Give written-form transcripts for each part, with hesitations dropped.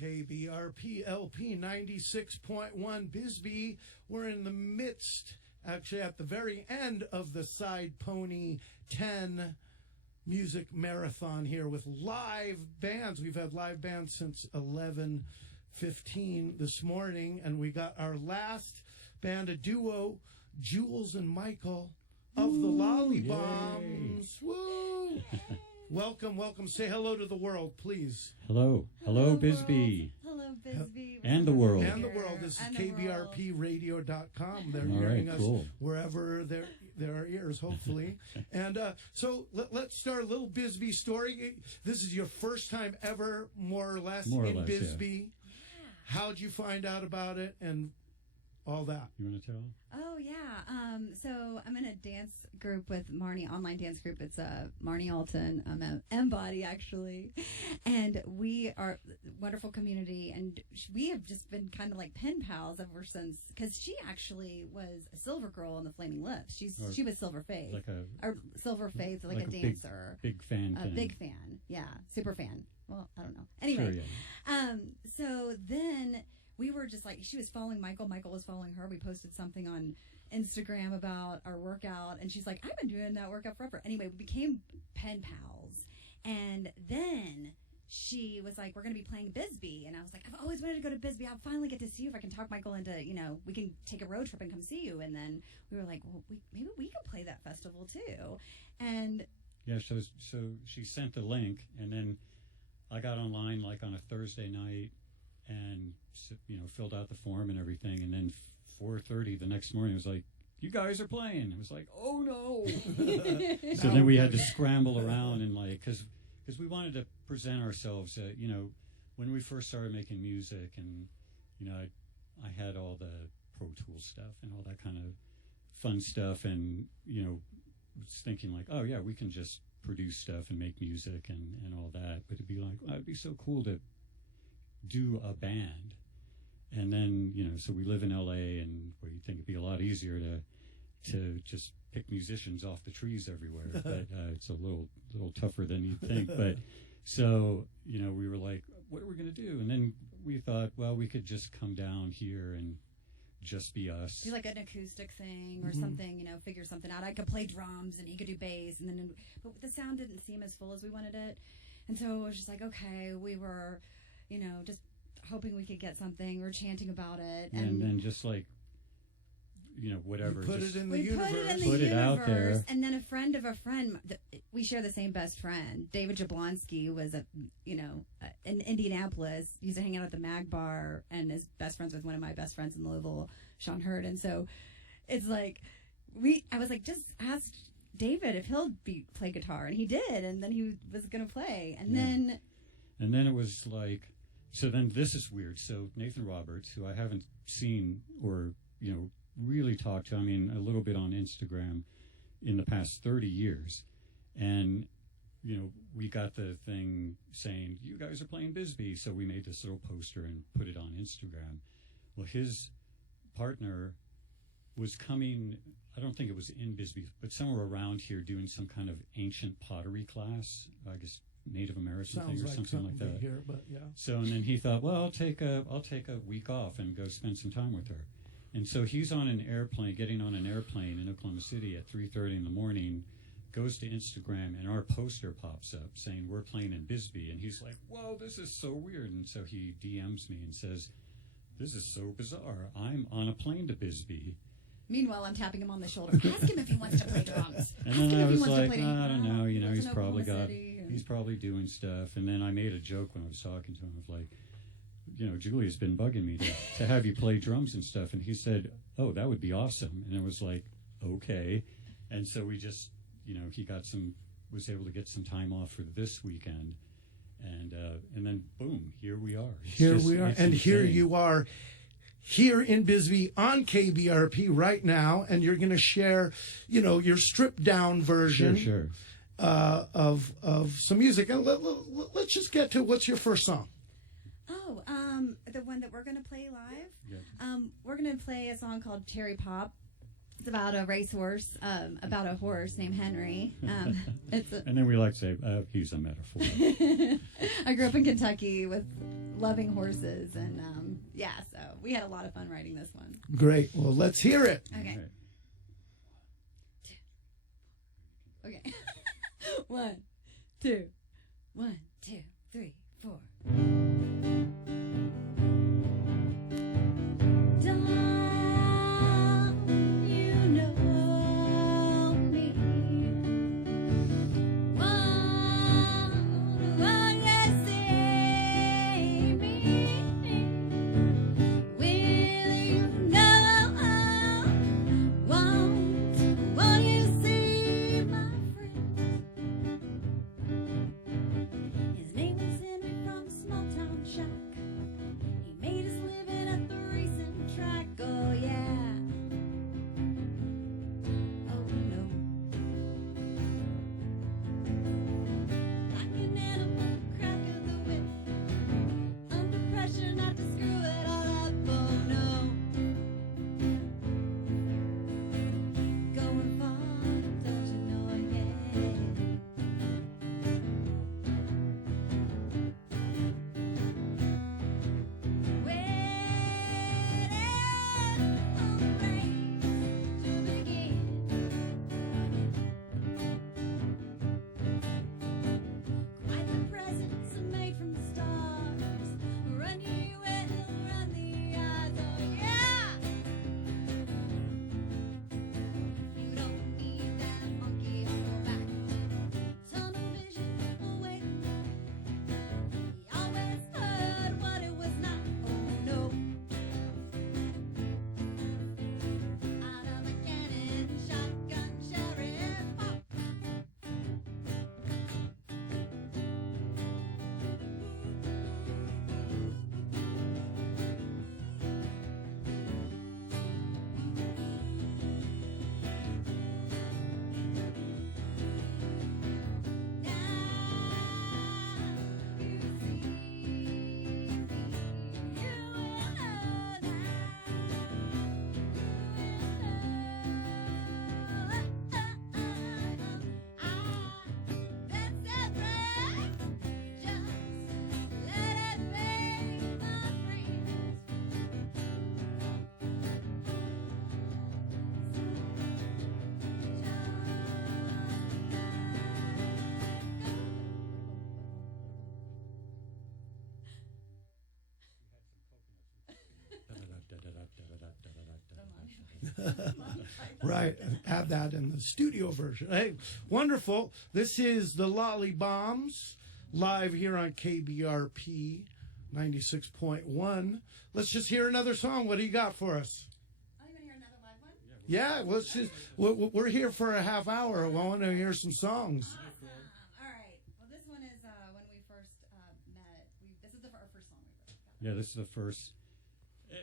KBRP LP 96.1 Bisbee. We're in the midst, actually at the very end of the Side Pony 10 music marathon here with live bands. We've had live bands since 11:15 this morning, and we got our last band, a duo, Jules and Michael of the Lollybombs. Woo! Welcome, welcome. Say hello to the world, please. Hello. Hello, Bisbee. Hello, Bisbee. And the world. And the world. This is KBRPradio.com. They're hearing us wherever there are ears, hopefully. And so let's start a little Bisbee story. This is your first time ever, more or less, in Bisbee. Yeah. How'd you find out about it and all that? You want to tell? Oh, yeah. So I'm in a dance group with Marnie, online dance group. It's Marnie Alton, M-Body, actually. And we are a wonderful community. And we have just been kind of like pen pals ever since. Because she actually was a silver girl on the Flaming Lips. She was Silver Faith. Or Silver Faith, like a dancer. Big fan. Big fan. Yeah. Super fan. Well, I don't know. Anyway. Sure, yeah. So then we were just like, she was following Michael. Michael was following her. We posted something on Instagram about our workout. And she's like, I've been doing that workout forever. Anyway, we became pen pals. And then she was like, we're going to be playing Bisbee. And I was like, I've always wanted to go to Bisbee. I'll finally get to see you if I can talk Michael into, we can take a road trip and come see you. And then we were like, well, maybe we could play that festival too. And yeah, so she sent the link, and then I got online like on a Thursday night and filled out the form and everything, and then 4:30 the next morning it was like, you guys are playing. It was like, oh no. So then we had to scramble around and because we wanted to present ourselves, when we first started making music, and I had all the Pro Tools stuff and all that kind of fun stuff, and was thinking like, oh yeah, we can just produce stuff and make music and all that, but it'd be like, it'd be so cool to do a band. And then so we live in LA, and where you think it'd be a lot easier to just pick musicians off the trees everywhere, but it's a little tougher than you'd think. But so we were like, what are we going to do? And then we thought, well, we could just come down here and just be us. Do like an acoustic thing or something, figure something out. I could play drums and he could do bass, but the sound didn't seem as full as we wanted it. And so it was just like, okay, we were, just hoping we could get something. We're chanting about it. And then just like, whatever. We put it in the universe. Put it out there. And then a friend of a friend, we share the same best friend. David Jablonski was in Indianapolis, used to hang out at the Mag Bar, and is best friends with one of my best friends in Louisville, Sean Hurd. And so it's like, I was like, just ask David if he'll play guitar. And he did. And then he was going to play. And then it was like, so then this is weird. So Nathan Roberts, who I haven't seen or, really talked to, a little bit on Instagram in the past 30 years. And, we got the thing saying, you guys are playing Bisbee. So we made this little poster and put it on Instagram. Well, his partner was coming, I don't think it was in Bisbee, but somewhere around here doing some kind of ancient pottery class, I guess Native American thing or something like that. Here, but yeah. So and then he thought, well, I'll take a week off and go spend some time with her. And so he's on an airplane, getting on an airplane in Oklahoma City at 3:30 in the morning, goes to Instagram, and our poster pops up saying we're playing in Bisbee, and he's like, whoa, this is so weird. And so he DMs me and says, this is so bizarre. I'm on a plane to Bisbee. Meanwhile, I'm tapping him on the shoulder. Ask him if he wants to play drums. And then I was like, I don't know. He's probably doing stuff. And then I made a joke when I was talking to him of like, Julia's been bugging me to have you play drums and stuff. And he said, oh, that would be awesome. And I was like, okay. And so we just, he was able to get some time off for this weekend. And then boom, here we are. Here you are. Here in Bisbee on KBRP right now, and you're going to share, your stripped down version of some music. And let's just get to what's your first song. Oh, the one that we're going to play live. Yeah. We're going to play a song called Cherry Pop. It's about a racehorse, about a horse named Henry. And then we like to say, he's a metaphor. I grew up in Kentucky with loving horses, and so we had a lot of fun writing this one. Great. Well, let's hear it. Okay. Okay. 1, 2, 1, 2, 3, 4. Right, have that in the studio version. Hey, wonderful. This is the Lolly Bombs live here on KBRP 96.1. Let's just hear another song. What do you got for us? Oh, you want to hear another live one? Yeah, let's just. We're here for a half hour. I want to hear some songs. Awesome. All right. Well, this one is when we first met. This is our first song we wrote. Yeah, this is the first.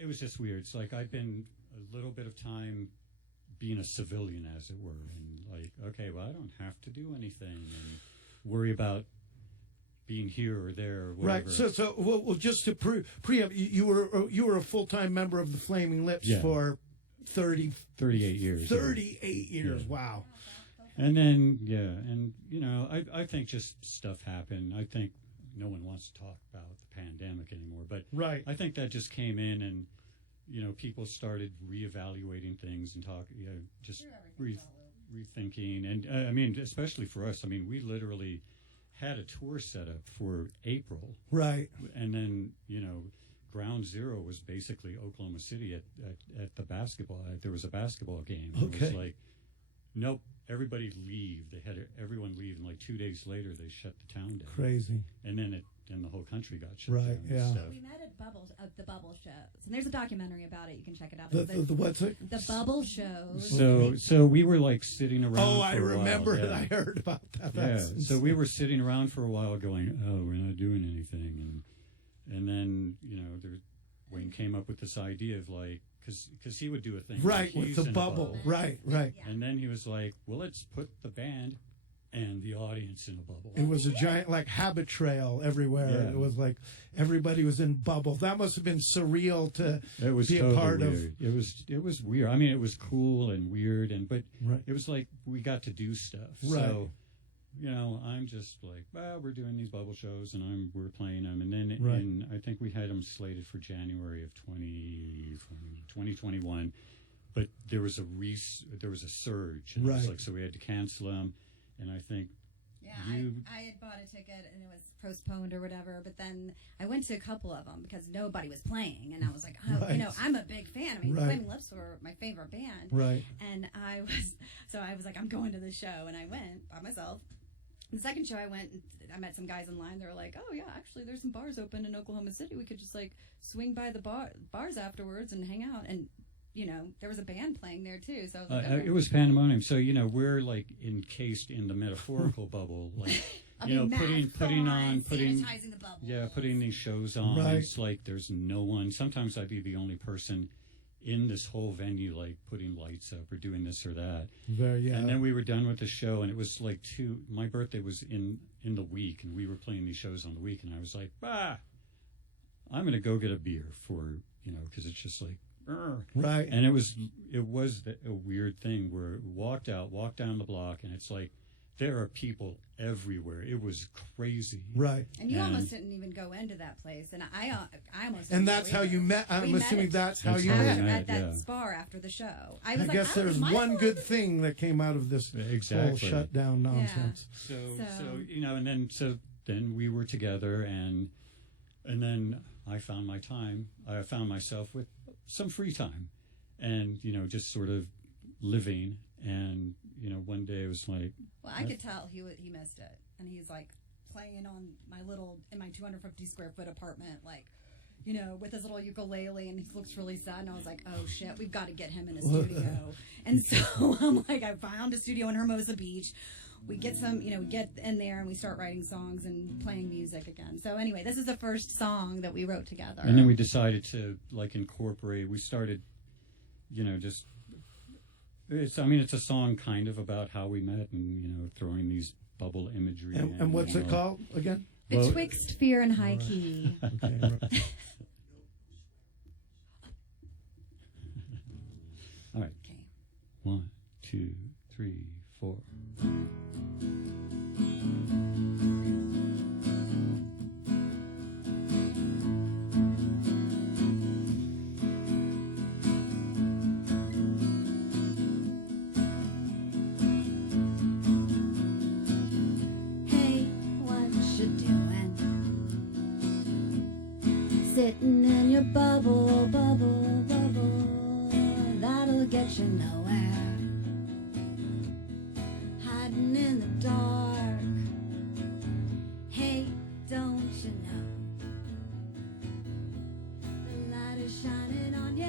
It was just weird. It's like I've been a little bit of time being a civilian, as it were, and like, okay, well, I don't have to do anything and worry about being here or there or whatever. Right. So well, just to preempt, you were a full-time member of the Flaming Lips for 38 years. 38 years. Yeah. Wow. And then I think just stuff happened. I think no one wants to talk about the pandemic anymore, but I think that just came in and people started reevaluating things and just rethinking. And I mean, especially for us, I mean, we literally had a tour set up for April. Right. And then, ground zero was basically Oklahoma City at the basketball. There was a basketball game. Okay. It was like, nope, everybody leave. They had everyone leave, and like 2 days later, they shut the town down. Crazy. And then the whole country got shut down. Right, yeah. We met at the Bubble Shows. And there's a documentary about it. You can check it out. The what's it? The Bubble Shows. So we were like sitting around for I remember it. I heard about that. Yeah. So we were sitting around for a while going, oh, we're not doing anything. And then, Wayne came up with this idea of like, because he would do a thing. Right, with the bubble. Right. Yeah. And then he was like, well, let's put the band and the audience in a bubble. It was a giant, like, habit trail everywhere. Yeah. It was like everybody was in bubbles. That must have been surreal to be a part weird. Of. It was weird. I mean, it was cool and weird, but it was like we got to do stuff. Right. So I'm just like, well, we're doing these bubble shows and we're playing them. And then I think we had them slated for January of 2021. But there was a surge. And it was like, so we had to cancel them. And I think I had bought a ticket and it was postponed or whatever, but then I went to a couple of them because nobody was playing, and I was like, I'm a big fan. I mean, Flaming Lips were my favorite band, and I was like, I'm going to this show, and I went by myself. The second show I went, I met some guys in line. They were like, oh yeah, actually there's some bars open in Oklahoma City. We could just like swing by the bars afterwards and hang out. And there was a band playing there too. So I was like, okay. It was pandemonium. So we're like encased in the metaphorical bubble, like putting sanitizing the bubble. Putting these shows on. Right. It's like there's no one. Sometimes I'd be the only person in this whole venue, like putting lights up or doing this or that. And then we were done with the show, and it was like my birthday was in the week, and we were playing these shows on the week, and I was like, I'm going to go get a beer for, because it's just like, right. And it was a weird thing where walked down the block, and it's like there are people everywhere. It was crazy. Right. And you almost didn't even go into that place, and I almost. And that's how you met. I'm assuming that's how you met at that bar after the show. I guess there's one good thing that came out of this whole shutdown nonsense. Yeah. So then we were together, and then I found my time. I found myself with some free time, and just sort of living. And one day it was like, well, I could tell he missed it, and he's like playing on in my 250 square foot apartment, like with his little ukulele, and he looks really sad. And I was like, oh shit, we've got to get him in a studio. And so I'm like, I found a studio in Hermosa Beach. We get we get in there and we start writing songs and playing music again. So anyway, this is the first song that we wrote together. And then we decided to incorporate. We started, it's a song kind of about how we met, and throwing these bubble imagery. And what's it called again? Betwixt Fear and High Key. Okay. All right. Okay. 1, 2, 3, 4. Sitting in your bubble, bubble, bubble, that'll get you nowhere. Hiding in the dark, hey, don't you know? The light is shining on you.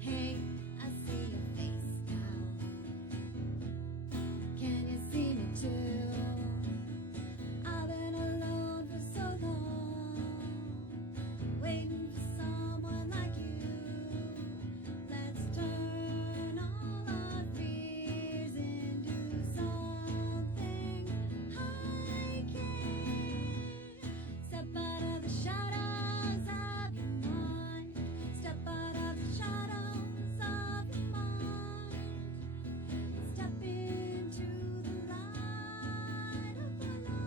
Hey, I see your face now. Can you see me too? I've been alone for so long, waiting for someone like you. Let's turn all our fears into something hiking. Step out of the shadows of your mind. Step out of the shadows of your mind. Step into the light of the love.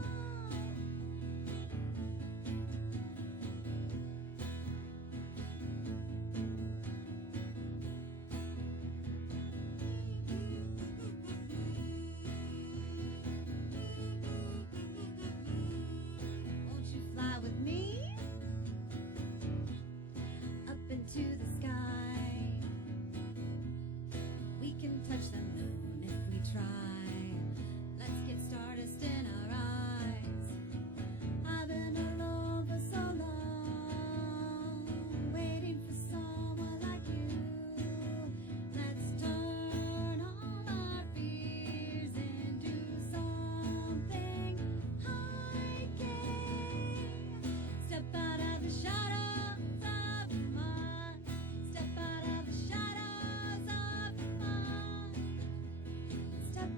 Won't you fly with me up into the sky? We can touch the moon if we try. Let's get stardust in our eyes. I've been alone for so long, waiting for someone like you. Let's turn all our fears into something hiking. Step out of the shadows of your mind. Step out of the shadows of your mind. Step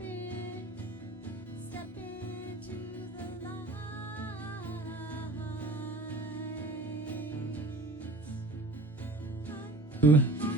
into the light.